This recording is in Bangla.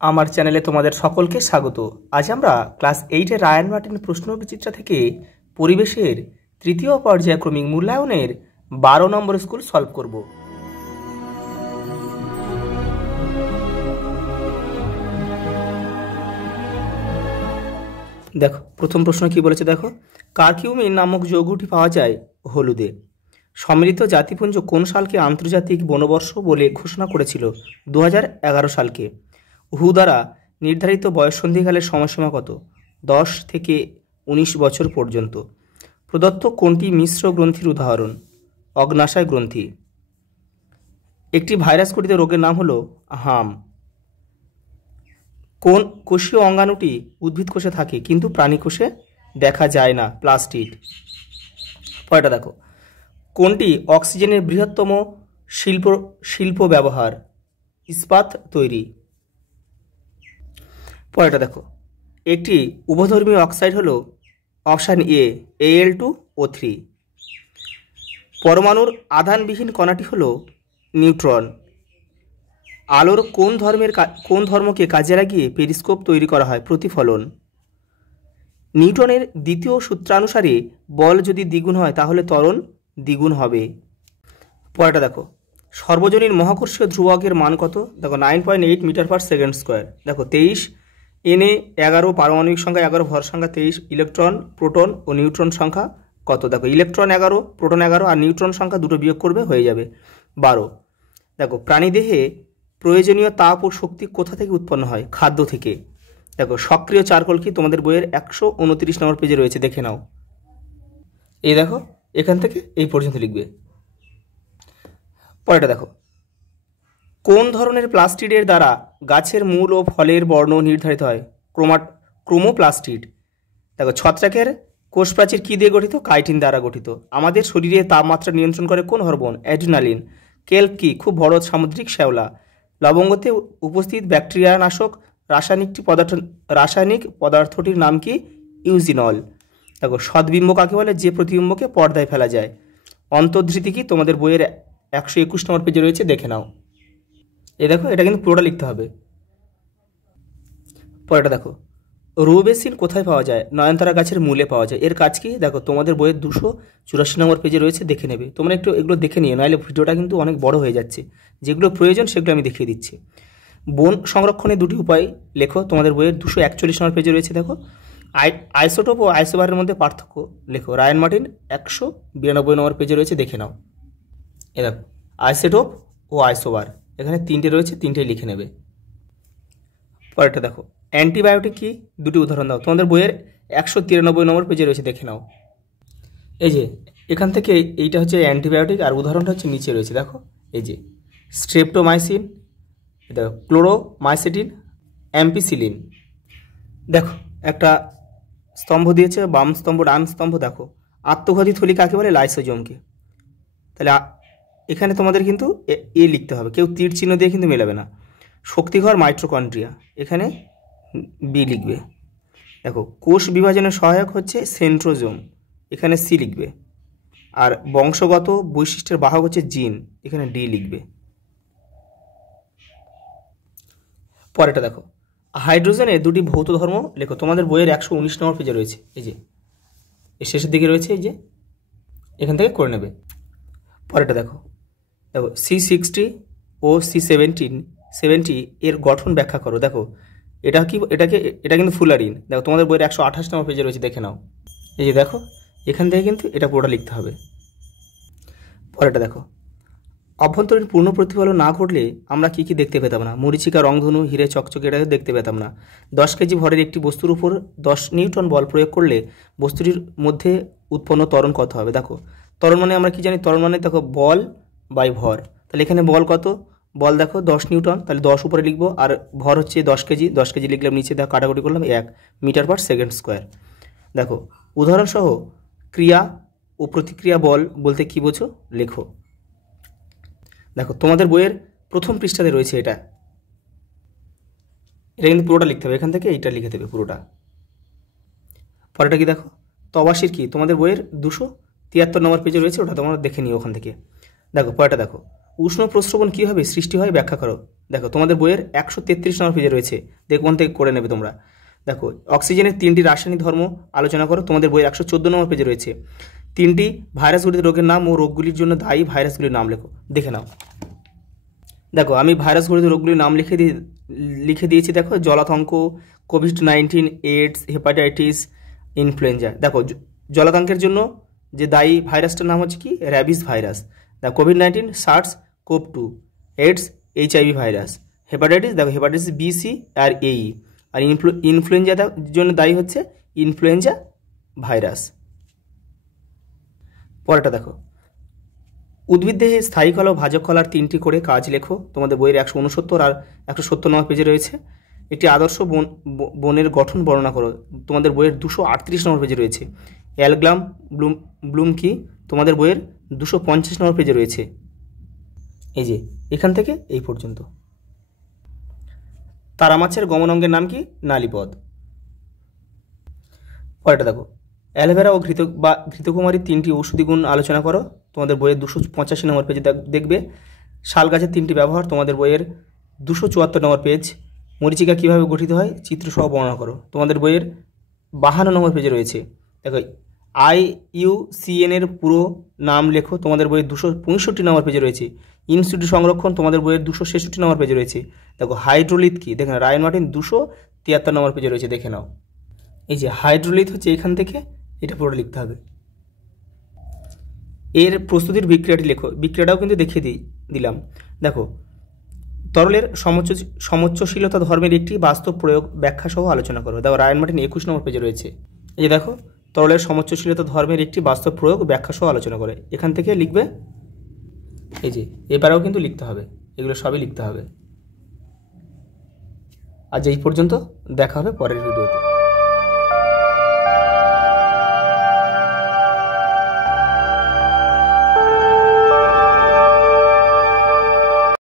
আমার চ্যানেলে তোমাদের সকলকে স্বাগত। আজ আমরা ক্লাস 8 রায়ান মার্টিন প্রশ্নবিচিত্রা থেকে পরিবেশের তৃতীয় পর্যায়ক্রমিক মূল্যায়নের 12 নম্বর স্কুল সলভ করব। দেখো প্রথম প্রশ্ন কি বলেছে, দেখো কারকিউমিন নামক যৌগটি পাওয়া যায় হলুদে। সম্মিলিত জাতিপুঞ্জ কোন সালকে আন্তর্জাতিক বনবর্ষ বলে ঘোষণা করেছিল? 2011 সালকে। হু দ্বারা নির্ধারিত বয়ঃসন্ধিকালের সময়সীমা কত? 10 থেকে 19 বছর পর্যন্ত। প্রদত্ত কোনটি মিশ্র গ্রন্থির উদাহরণ? অগ্নাশয় গ্রন্থি। একটি ভাইরাস ঘটিত রোগের নাম হলো হাম। কোন কোষীয় অঙ্গাণুটি উদ্ভিদ কোষে থাকে কিন্তু প্রাণী কোষে দেখা যায় না? প্লাস্টিড। পরেরটা দেখো, কোনটি অক্সিজেনের বৃহত্তম শিল্প ব্যবহার? ইস্পাত তৈরি। পরেরটা দেখো, একটি উভধর্মী অক্সাইড হলো অপশান এ Al2O3। পরমাণুর আধানবিহীন কণাটি হলো নিউট্রন। আলোর কোন ধর্মকে কাজে লাগিয়ে পেরিস্কোপ তৈরি করা হয়? প্রতিফলন। নিউটনের দ্বিতীয় সূত্রানুসারে বল যদি দ্বিগুণ হয় তাহলে ত্বরণ দ্বিগুণ হবে। পরেরটা দেখো, সর্বজনীন মহাকর্ষীয় ধ্রুবকের মান কত? দেখো 9.8 মিটার পার সেকেন্ড স্কোয়ার। দেখো 23, Na 11, পারমাণবিক সংখ্যা 11, ভর সংখ্যা 23, ইলেকট্রন, প্রোটন ও নিউট্রন সংখ্যা কত? দেখো ইলেকট্রন 11, প্রোটন 11 আর নিউট্রন সংখ্যা দুটো বিয়োগ করবে, হয়ে যাবে 12। দেখো প্রাণীদেহে প্রয়োজনীয় তাপ ও শক্তি কোথা থেকে উৎপন্ন হয়? খাদ্য থেকে। দেখো সক্রিয় চারকোল কি? তোমাদের বইয়ের 129 নম্বর পেজে রয়েছে, দেখে নাও। এই দেখো এখান থেকে এই পর্যন্ত লিখবে। পরেরটা দেখো, কোন ধরনের প্লাস্টিডের দ্বারা গাছের মূল ও ফলের বর্ণ নির্ধারিত হয়? ক্রোমোপ্লাস্টিড। দেখো ছত্রাকের কোষ প্রাচীর কী দিয়ে গঠিত? কাইটিন দ্বারা গঠিত। আমাদের শরীরে তাপমাত্রা নিয়ন্ত্রণ করে কোন হরমোন? অ্যাড্রিনালিন। কেল্প কি? খুব বড় সামুদ্রিক শ্যাওলা। লবঙ্গতে উপস্থিত ব্যাকটেরিয়া নাশক রাসায়নিক পদার্থটির নাম কি? ইউজিনল। দেখো সদ্বিম্ব কাকে বলে? যে প্রতিবিম্বকে পর্দায় ফেলা যায়। অন্তর্ধৃতি কি? তোমাদের বইয়ের 121 নম্বর পেজে রয়েছে, দেখে নাও। এই দেখো এটা কিন্তু পুরোটা লিখতে হবে। পরেরটা দেখো, রুবেসিন কোথায় পাওয়া যায়? নয়নতারা গাছের মূলে পাওয়া যায়। এর কাজ কি? দেখো তোমাদের বইয়ের 284 নম্বর পেজে রয়েছে, দেখে নেবে। তোমরা একটু এগুলো দেখে নিও, নাহলে ভিডিওটা কিন্তু অনেক বড় হয়ে যাচ্ছে। যেগুলো প্রয়োজন সেগুলো আমি দেখিয়ে দিচ্ছি। বন সংরক্ষণের দুটি উপায় লেখো। তোমাদের বইয়ের 241 নম্বর পেজে রয়েছে, দেখো। আইসোটোপ ও আইসোবারের মধ্যে পার্থক্য লেখো। রায়ান মার্টিন 192 নম্বর পেজে রয়েছে, দেখে নাও। এ দেখো আইসোটোপ ও আইসোবার, এখানে তিনটে রয়েছে, তিনটেই লিখে নেবে। পরেরটা দেখো, অ্যান্টিবায়োটিক কি? দুটি উদাহরণ দাও। তোমাদের বইয়ের 193 নম্বর পেজে রয়েছে, দেখে নাও। এই যে এখান থেকে এইটা হচ্ছে অ্যান্টিবায়োটিক আর উদাহরণটা হচ্ছে নিচে রয়েছে, দেখো। এই যে স্ট্রেপ্টোমাইসিন, দেখো ক্লোরোমাইসিটিন, অ্যাম্পিসিলিন। দেখো একটা স্তম্ভ দিয়েছে, বাম স্তম্ভ ডান স্তম্ভ। দেখো আত্মঘাতী থলি কাকে বলে? লাইসোজোমকে। তাহলে এখানে তোমাদের কিন্তু এ লিখতে হবে, কেউ তীর চিহ্ন দিয়ে কিন্তু মেলাবে না। শক্তিঘর মাইটোকন্ড্রিয়া, এখানে বি লিখবে। দেখো কোষ বিভাজনের সহায়ক হচ্ছে সেন্ট্রোজোম, এখানে সি লিখবে। আর বংশগত বৈশিষ্ট্যের বাহক হচ্ছে জিন, এখানে ডি লিখবে। পরেরটা দেখো, হাইড্রোজেনের দুটি ভৌত ধর্ম লেখো। তোমাদের বইয়ের 119 নম্বর পেজে রয়েছে, এই যে এর শেষের দিকে রয়েছে, এই যে এখান থেকে করে নেবে। পরেরটা দেখো, দেখো C60 ও C70 এর গঠন ব্যাখ্যা করো। দেখো এটা কি? এটা কিন্তু ফুলারিন। দেখো তোমাদের বইয়ের 128 নম্বর পেজে রয়েছে, দেখে নাও। এই যে দেখো এখান থেকে কিন্তু এটা পুরোটা লিখতে হবে। পরেরটা দেখো, অভ্যন্তরীণ পূর্ণ প্রতিফলন না ঘটলে আমরা কি কি দেখতে পেতাম না? মরীচিকা, রংধনু, হিরে চকচকে, এটাকে দেখতে পেতাম না। 10 কেজি ভরের একটি বস্তুর উপর 10 নিউটন বল প্রয়োগ করলে বস্তুটির মধ্যে উৎপন্ন ত্বরণ কত হবে? দেখো ত্বরণ মানে আমরা কি জানি? ত্বরণ মানে দেখো বল বাই ভর। তাহলে এখানে বল কত? বল দেখো 10 নিউটন, তাহলে 10 উপরে লিখবো, আর ভর হচ্ছে 10 কেজি। 10 কেজি লিখলাম, নিচে দেখো কাটাকুটি করলাম, 1 মিটার পার সেকেন্ড স্কোয়ার। দেখো উদাহরণসহ ক্রিয়া ও প্রতিক্রিয়া বল বলতে কি বোঝো? লেখো। দেখো তোমাদের বইয়ের প্রথম পৃষ্ঠাতে রয়েছে এটা কিন্তু পুরোটা লিখতে হবে, এখান থেকে এইটা লিখে দেবে পুরোটা। পরেটা কি? দেখো তবাশির কি? তোমাদের বইয়ের 273 নম্বর পেজে রয়েছে, ওটা তোমরা দেখে নিও ওখান থেকে। দেখো পরেটা দেখো, উষ্ণ প্রস্রবণ কীভাবে সৃষ্টি হয় ব্যাখ্যা করো। দেখো তোমাদের বইয়ের 133 নম্বর পেজে রয়েছে, দেখুন থেকে করে নেবে তোমরা। দেখো অক্সিজেনের 3টি রাসায়নিক ধর্ম আলোচনা করো, তোমাদের বইয়ের 114 নম্বর পেজে রয়েছে। 3টি ভাইরাসঘটিত রোগের নাম ও রোগগুলির জন্য দায়ী ভাইরাসগুলির নাম লেখো, দেখে নাও। দেখো আমি ভাইরাসঘটিত রোগগুলির নাম লিখে দিয়েছি। দেখো জলাতঙ্ক, কোভিড-19, এইডস, হেপাটাইটিস, ইনফ্লুয়েঞ্জা। দেখো জলাতঙ্কের জন্য যে দায়ী ভাইরাসটার নাম হচ্ছে কি, র্যাবিস ভাইরাস। দেখো COVID-19 SARS-CoV-2, AIDS HIV virus, hepatitis দেখো হেপাটাইটিস B, C আর AE, আর ইনফ্লুয়েঞ্জা জন্য দায়ী হচ্ছে ইনফ্লুয়েঞ্জা ভাইরাস। পরেরটা দেখো উদ্ভিদ দেহে স্থায়ী কলা ও ভাজক কলার 3টি করে কাজ লেখো, তোমাদের বইয়ের 169 আর 170 নম্বর পেজে রয়েছে। একটি আদর্শ বনের গঠন বর্ণনা করো, তোমাদের বইয়ের 238 নম্বর পেজে রয়েছে। অ্যালগ্লাম ব্লুম কি, তোমাদের বইয়ের 250 নম্বর পেজে রয়েছে। এই যে এখান থেকে এই পর্যন্ত। তারা মাছের গমন অঙ্গের নাম কি, নালীপদ। পরেরটা দেখো অ্যালোভেরা ও ঘৃতকুমারীর 3টি ঔষধি গুণ আলোচনা করো, তোমাদের বইয়ের 285 নম্বর পেজে দেখবে। শাল গাছের 3টি ব্যবহার, তোমাদের বইয়ের 274 নম্বর পেজ। মরিচিকা কীভাবে গঠিত হয় চিত্রসহ বর্ণনা করো, তোমাদের বইয়ের 52 নম্বর পেজে রয়েছে। দেখো IUCN এর পুরো নাম লেখো, তোমাদের বইয়ের 265 নম্বর পেজে রয়েছে। ইনস্টিটিউট সংরক্ষণ, তোমাদের বইয়ের 266 নম্বর পেজে রয়েছে। দেখো হাইড্রোলিথ কি, দেখেন রায়ন মার্টিন 273 নম্বর পেজে রয়েছে, দেখে নাও। এই যে হাইড্রোলিথ হচ্ছে এখান থেকে এটা পুরো লিখতে হবে। এর প্রস্তুতির বিক্রিয়াটি লেখো, বিক্রিয়াটাও কিন্তু দেখিয়ে দিলাম। দেখো তরলের সমোচ্চশীলতা ধর্মের একটি বাস্তব প্রয়োগ ব্যাখ্যা সহ আলোচনা করো, দেখো রায়ন মার্টিন 21 নম্বর পেজে রয়েছে। এই যে দেখো তরলের সমোচ্চশীলতা ধর্মের একটি বাস্তব প্রয়োগ ব্যাখ্যা সহ আলোচনা করে, এখান থেকে লিখবে। এই যে এবারেও কিন্তু লিখতে হবে, এগুলো সবই লিখতে হবে। আজ এই পর্যন্ত, দেখা হবে পরের ভিডিওতে।